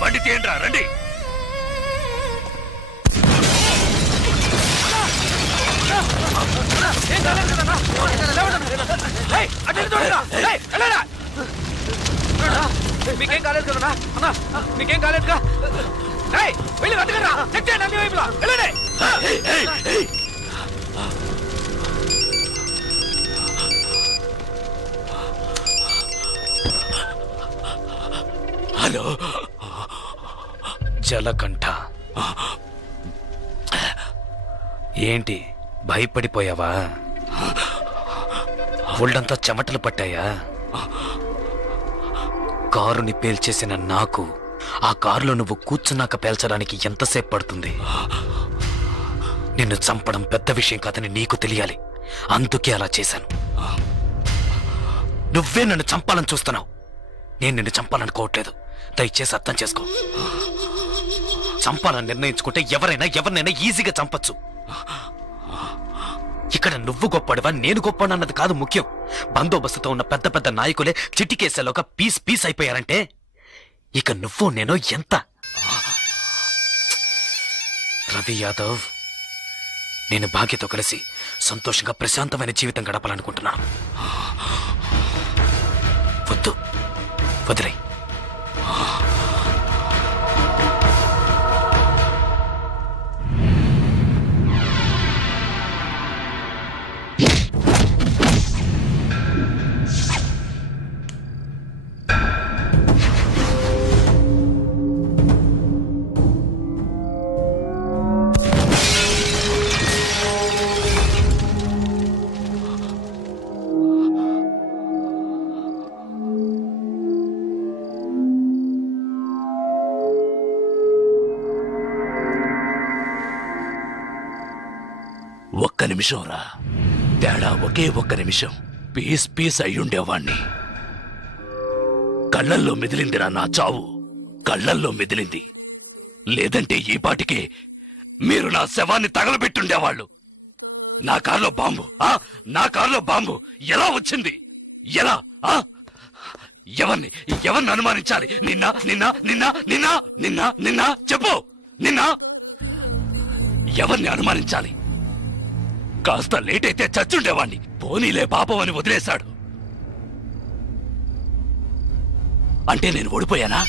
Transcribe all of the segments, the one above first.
బండి తీయండి రండి. మీకేం కాలేదు కదా అన్నా? మీకేం కాలేదుగా? వెళ్ళి వెతకరా, చెక్ చేయండి అన్ని వైపులా. వెళ్ళండి. హలో జలకంఠ, ఏంటి భయపడిపోయావా? ఒళ్ళంతా చెమటలు పట్టాయా? కారుని పేల్చేసిన నాకు ఆ కారులో నువ్వు కూర్చున్నాక పేల్చడానికి ఎంతసేపు పడుతుంది? నిన్ను చంపడం పెద్ద విషయం కాదని నీకు తెలియాలి, అందుకే అలా చేశాను. నువ్వే నన్ను చంపాలని చూస్తున్నావు, నేను నిన్ను చంపాలనుకోవట్లేదు. దయచేసి అర్థం చేసుకో. చంపాలని నిర్ణయించుకుంటే ఎవరినైనా ఈజీగా చంపచ్చు. ఇక్కడ నువ్వు గొప్పడివా నేను గొప్పనన్నది కాదు ముఖ్యం. బందోబస్తుతో ఉన్న పెద్ద పెద్ద నాయకులే చిటికేసేలోగా పీస్ అయిపోయారంటే ఇక నువ్వు నేను ఎంత? రవి యాదవ్, నేను భాగ్యతో కలిసి సంతోషంగా ప్రశాంతమైన జీవితం గడపాలనుకుంటున్నాను. వద్దు, వదిలే. ఒక్క నిమిషం రా, తేడా ఒకే ఒక్క నిమిషం. పీస్ అయ్యుండేవాణ్ణి. కళ్ళల్లో మెదిలిందిరా నా చావు, కళ్ళల్లో మెదిలింది. లేదంటే ఈ పాటికే మీరు నా శవాన్ని తగలబెట్టుండేవాళ్ళు. నా కారులో బాంబు, నా కారులో బాంబు ఎలా వచ్చింది? ఎలా? ఎవరిని అనుమానించాలి? నిన్న చెప్పు. ఎవరిని అనుమానించాలి? కాస్త లేట్ అయితే చచ్చుండేవాణ్ణి. పోనీలే పాపం అని వదిలేశాడు. అంటే నేను ఓడిపోయానా?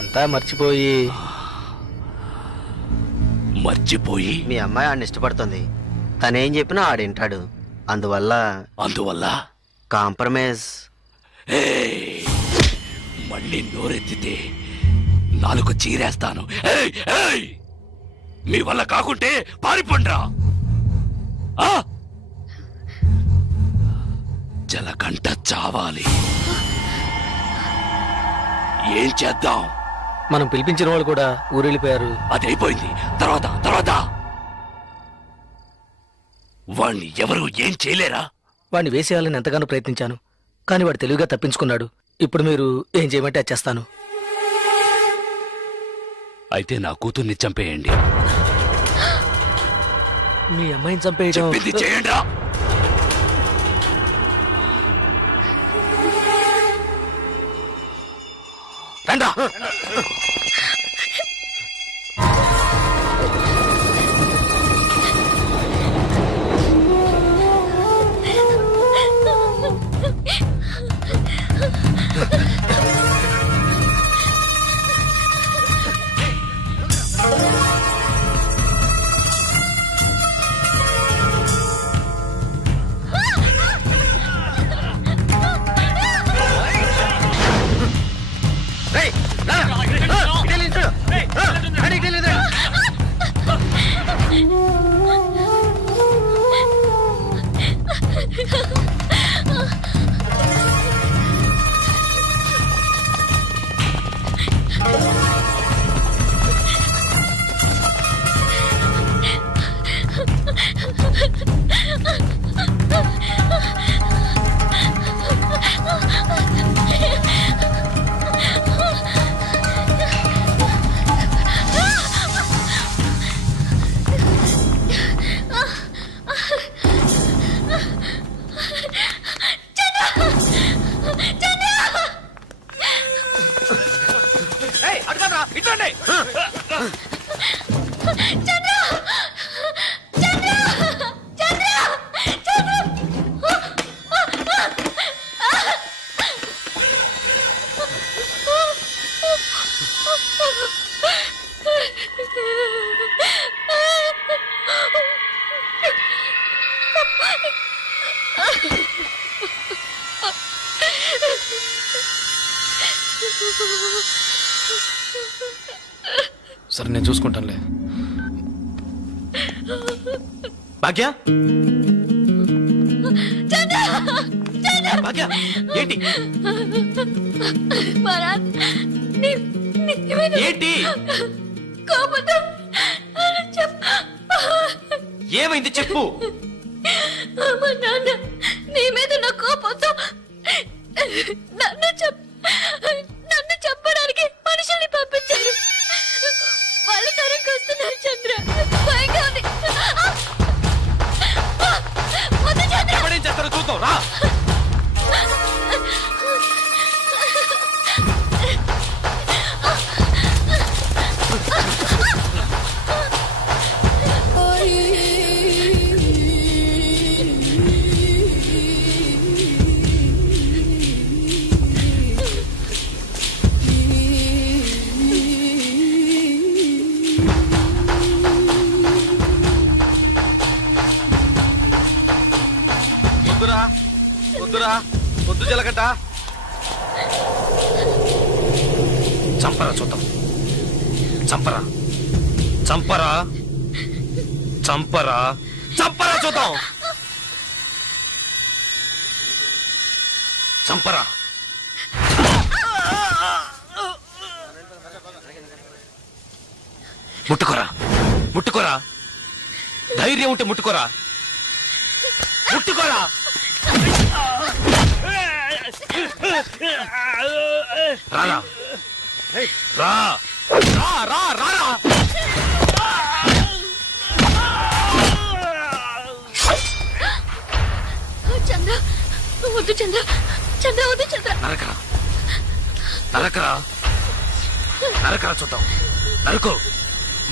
అంతా మర్చిపోయి మీ అమ్మాయి ఆడిని ఇష్టపడుతుంది. తనేం చెప్పినా ఆడింటాడు. అందువల్ల కాంప్రమైజ్. మళ్ళీ నోరెత్తితే నాలుగు చీరేస్తాను. మీ వల్ల కాకుంటే పారిపోండ్రా. జలకంఠ చావాలి. ఏం చేద్దాం? మనం పిలిపించిన వాళ్ళు కూడా ఊరెళ్ళిపోయారు. అదైపోయింది. తర్వాత వాణ్ణి ఎవరు ఏం చేయలేరా? వాణ్ణి వేసేయాలని ఎంతగానో ప్రయత్నించాను, కానీ వాడు తెలివిగా తప్పించుకున్నాడు. ఇప్పుడు మీరు ఏం చేయమంటే అది చేస్తాను. అయితే నా కూతుర్ని చంపేయండి. మీ అమ్మాయిని చంపేయడం చేయండి. రండా. ఇట్లాండి. సరే నేను చూసుకుంటానులే. భాగ్య భాగ్య ఏంటి ఏంటి ఏమైంది చెప్పు. నీ మీద నా కోపంతో నన్ను చెప్పడానికి మనుషుల్ని పంపించారు. వాళ్ళు తరంకి వస్తున్నారు చంద్ర. భయంగా ఉంది. ఎవడేం చేస్తారో చూద్దాం రా. వద్దు జలగడ్డ. చంపరా చూద్దాం. చంపరా చంపరా చంపరా చంపరా చూద్దాం. చంపరా. ముట్టుకోరా ముట్టుకోరా. ధైర్యం ఉంటే ముట్టుకోరా. ముట్టుకోరా. రారా రా రా రా రా. చంద్ర వద్దు చంద్ర. చంద్ర వద్దు చంద్ర. నరకరా నరకరా నరకరా చూద్దాం. నరకు.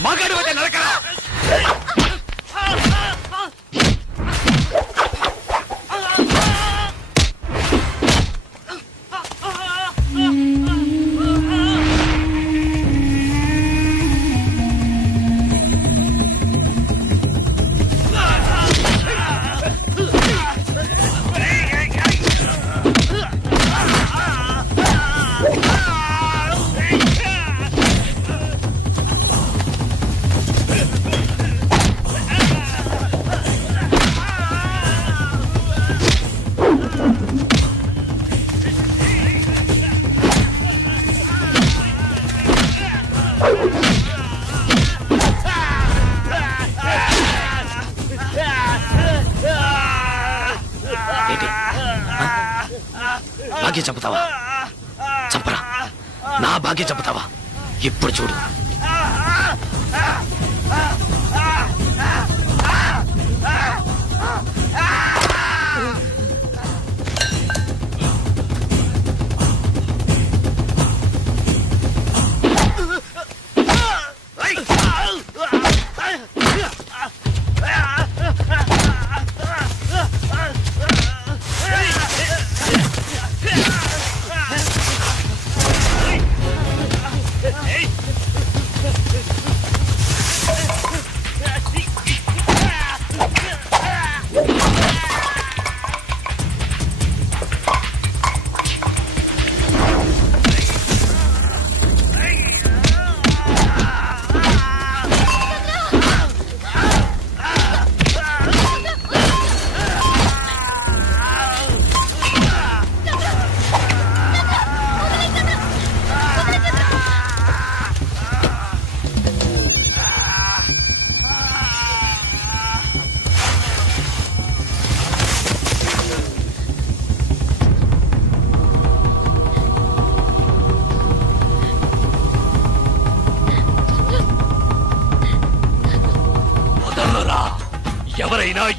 మగాడు అయితే నరకరా. భాగ్యం చంపుతావా? చంపరా. నా భాగ్యం చంపుతావా? ఇప్పుడు చూడు.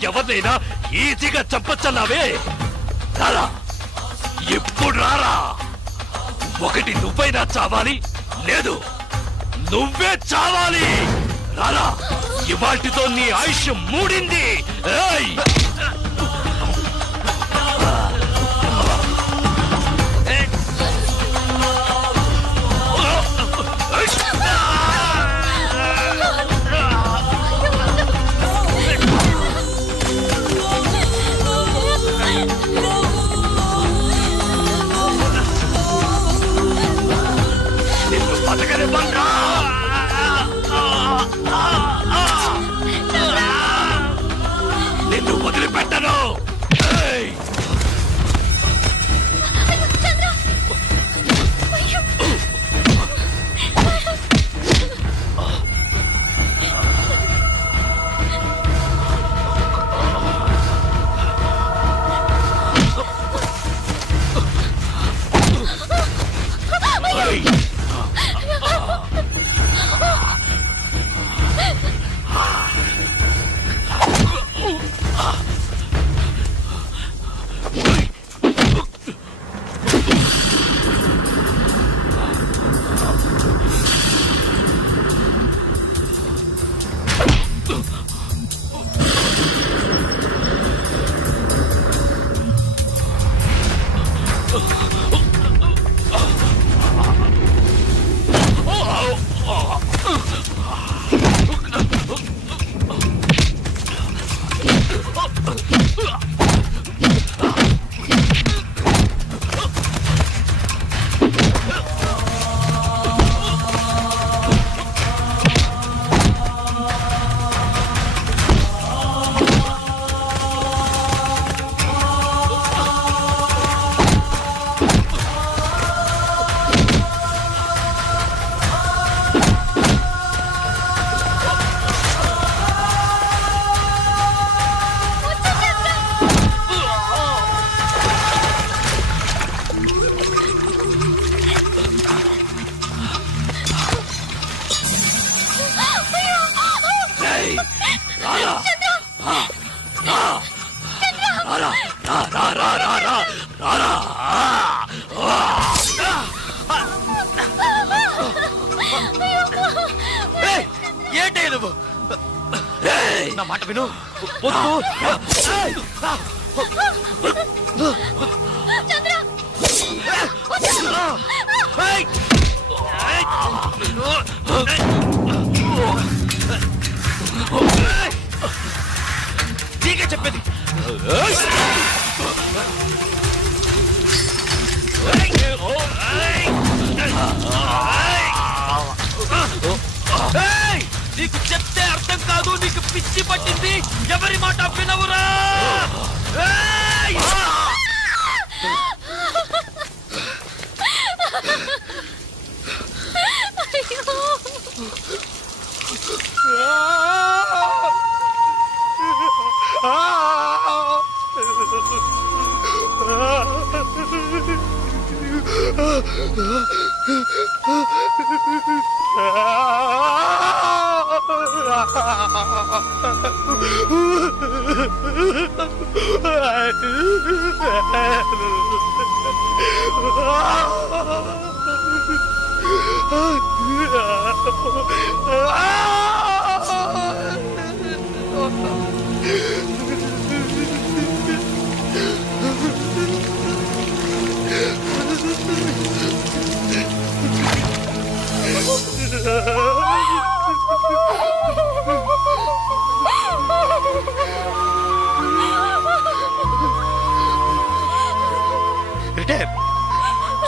ఎవరినైనా ఈజీగా చంపచ్చన్నావే. రారా, ఇప్పుడు రారా. ఒకటి నువ్వైనా చావాలి, లేదు నువ్వే చావాలి. రారా, ఇవాటితో నీ ఆయుష్ మూడింది. ఏయ్! నిన్ను బతకనివ్వనురా. నిన్ను వదిలిపెట్టను. ఏయ్! ఏంటే నువ్వు? నా మాట విను. నీకే చెప్పేది. నీకు చెప్తే అర్థం కాదు. నీకు పిచ్చి పట్టింది. ఎవరి మాట వినవురా.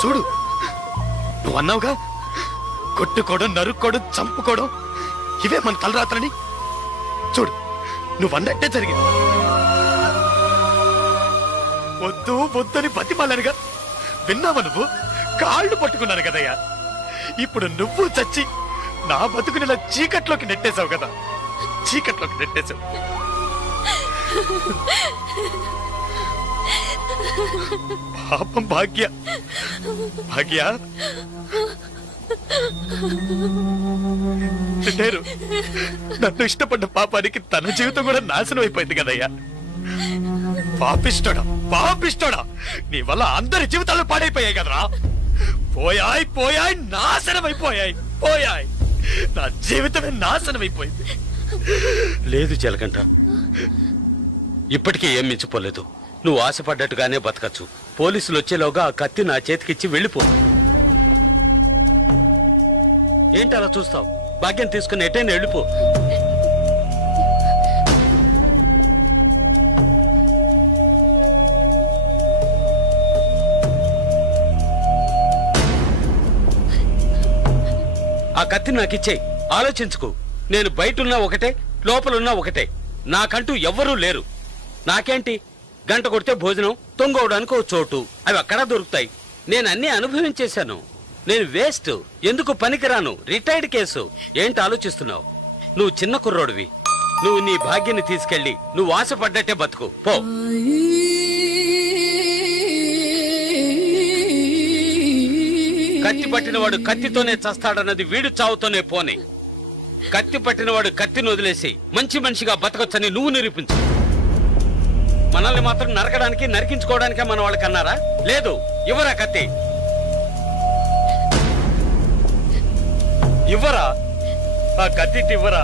చూడు, నువ్వు అన్నావుగా కొట్టుకోవడం, నరుక్కోవడం, చంపుకోవడం ఇవే మన తలరాత్రని. చూడు, నువ్వు అన్నట్టే జరిగింది. వద్దు వద్దని బతిమాలనుగా విన్నావా నువ్వు? కాళ్ళు పట్టుకున్నాను కదయ్యా. ఇప్పుడు నువ్వు చచ్చి నా బతుకుని చీకట్లోకి నెట్టేశావు కదా. చీకట్లోకి నెట్టేశావు. పాపం భాగ్య. భాగ్య నన్ను ఇష్టపడ్డ పాపానికి తన జీవితం కూడా నాశనం అయిపోయింది కదయ్యా. పాపిష్టోడా, పాపిష్టోడా, నీ వల్ల అందరి జీవితాలు పాడైపోయాయి కదరా. పోయాయి పోయాయి, నాశనం అయిపోయాయి. పోయాయి నా జీవితమే నాశనమైపోయింది. లేదు జలకంట, ఇప్పటికీ ఏం మించిపోలేదు. నువ్వు ఆశపడ్డట్టుగానే బతకచ్చు. పోలీసులు వచ్చేలోగా ఆ కత్తి నా చేతికిచ్చి వెళ్ళిపో. ఏంటి అలా చూస్తావు? భాగ్యం తీసుకుని ఎటైనా వెళ్ళిపో. ఆ కత్తి నాకిచ్చేయి. ఆలోచించుకో. నేను బయటున్నా ఒకటే, లోపలున్నా ఒకటే. నాకంటూ ఎవ్వరూ లేరు. నాకేంటి, గంట కొడితే భోజనం, తొంగవడానికి ఓ చోటు, అవి అక్కడా దొరుకుతాయి. నేను అన్నీ అనుభవించేశాను. నేను వేస్ట్, ఎందుకు పనికిరాను, రిటైర్డ్ కేసు. ఏంటి ఆలోచిస్తున్నావు? నువ్వు చిన్న కుర్రోడివి. నువ్వు నీ భాగ్యాన్ని తీసుకెళ్ళి నువ్వు ఆశపడ్డట్టే బతుకు పో. కత్తి పట్టినవాడు కత్తితోనే చస్తాడన్నది వీడు చావుతోనే పోని. కత్తి పట్టినవాడు కత్తిని వదిలేసి మంచి మనిషిగా బతకొచ్చని నువ్వు నిరూపించు. మనల్ని మాత్రం నరకడానికి, నరికించుకోవడానికే మన వాళ్ళకి అన్నారా? లేదు. ఇవ్వరా కత్తి, ఇవ్వరా ఆ కత్తి, ఇవ్వరా.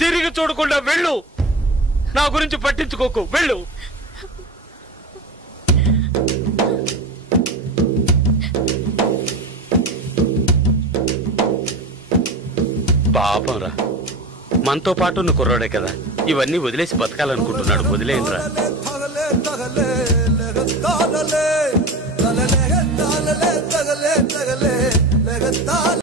తిరిగి చూడకుండా వెళ్ళు. నా గురించి పట్టించుకోకు, వెళ్ళు. పాపంరా, మనతో పాటు నువ్వు కుర్రాడే కదా, ఇవన్నీ వదిలేసి బతకాలనుకుంటున్నాడు. వదిలేయండిరా.